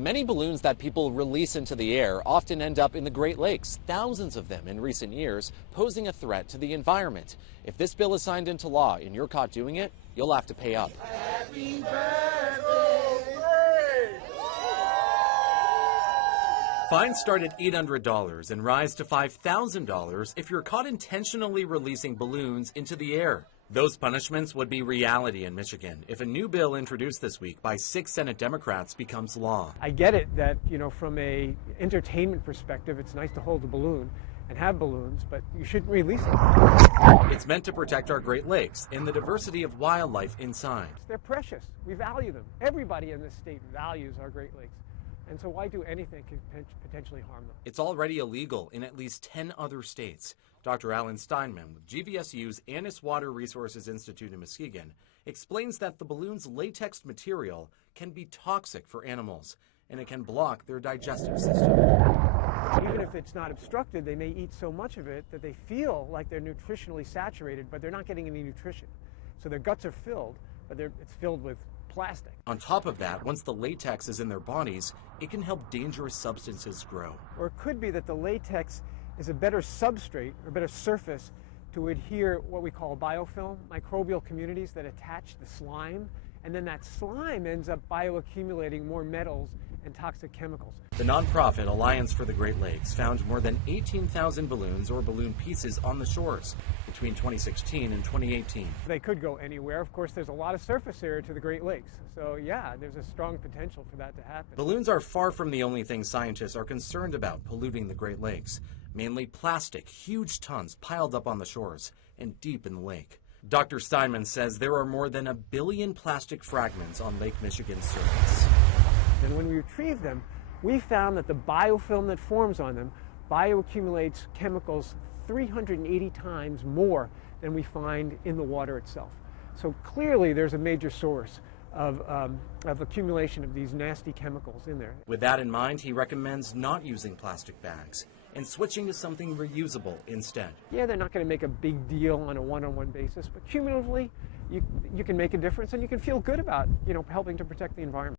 Many balloons that people release into the air often end up in the Great Lakes, thousands of them in recent years, posing a threat to the environment. If this bill is signed into law and you're caught doing it, you'll have to pay up. Happy birthday! Fines start at $800 and rise to $5,000 if you're caught intentionally releasing balloons into the air. Those punishments would be reality in Michigan if a new bill introduced this week by 6 Senate Democrats becomes law. I get it that, from a entertainment perspective, it's nice to hold a balloon and have balloons, but you shouldn't release them. It's meant to protect our Great Lakes and the diversity of wildlife inside. They're precious. We value them. Everybody in this state values our Great Lakes. And so why do anything that could potentially harm them? It's already illegal in at least 10 other states. Dr. Alan Steinman with GVSU's Annis Water Resources Institute in Muskegon explains that the balloon's latex material can be toxic for animals, and it can block their digestive system. Even if it's not obstructed, they may eat so much of it that they feel like they're nutritionally saturated, but they're not getting any nutrition. So their guts are filled, but it's filled with plastic. On top of that, once the latex is in their bodies, it can help dangerous substances grow. Or it could be that the latex is a better substrate or better surface to adhere what we call biofilm, microbial communities that attach the slime, and then that slime ends up bioaccumulating more metals and toxic chemicals. The nonprofit Alliance for the Great Lakes found more than 18,000 balloons or balloon pieces on the shores between 2016 and 2018. They could go anywhere. Of course, there's a lot of surface area to the Great Lakes. So yeah, there's a strong potential for that to happen. Balloons are far from the only thing scientists are concerned about polluting the Great Lakes. Mainly plastic, huge tons piled up on the shores and deep in the lake. Dr. Steinman says there are more than 1 billion plastic fragments on Lake Michigan's surface. And when we retrieve them, we found that the biofilm that forms on them bioaccumulates chemicals 380 times more than we find in the water itself. So clearly there's a major source of accumulation of these nasty chemicals in there. With that in mind, he recommends not using plastic bags and switching to something reusable instead. Yeah, they're not going to make a big deal on a one-on-one basis, but cumulatively, you can make a difference and you can feel good about, helping to protect the environment.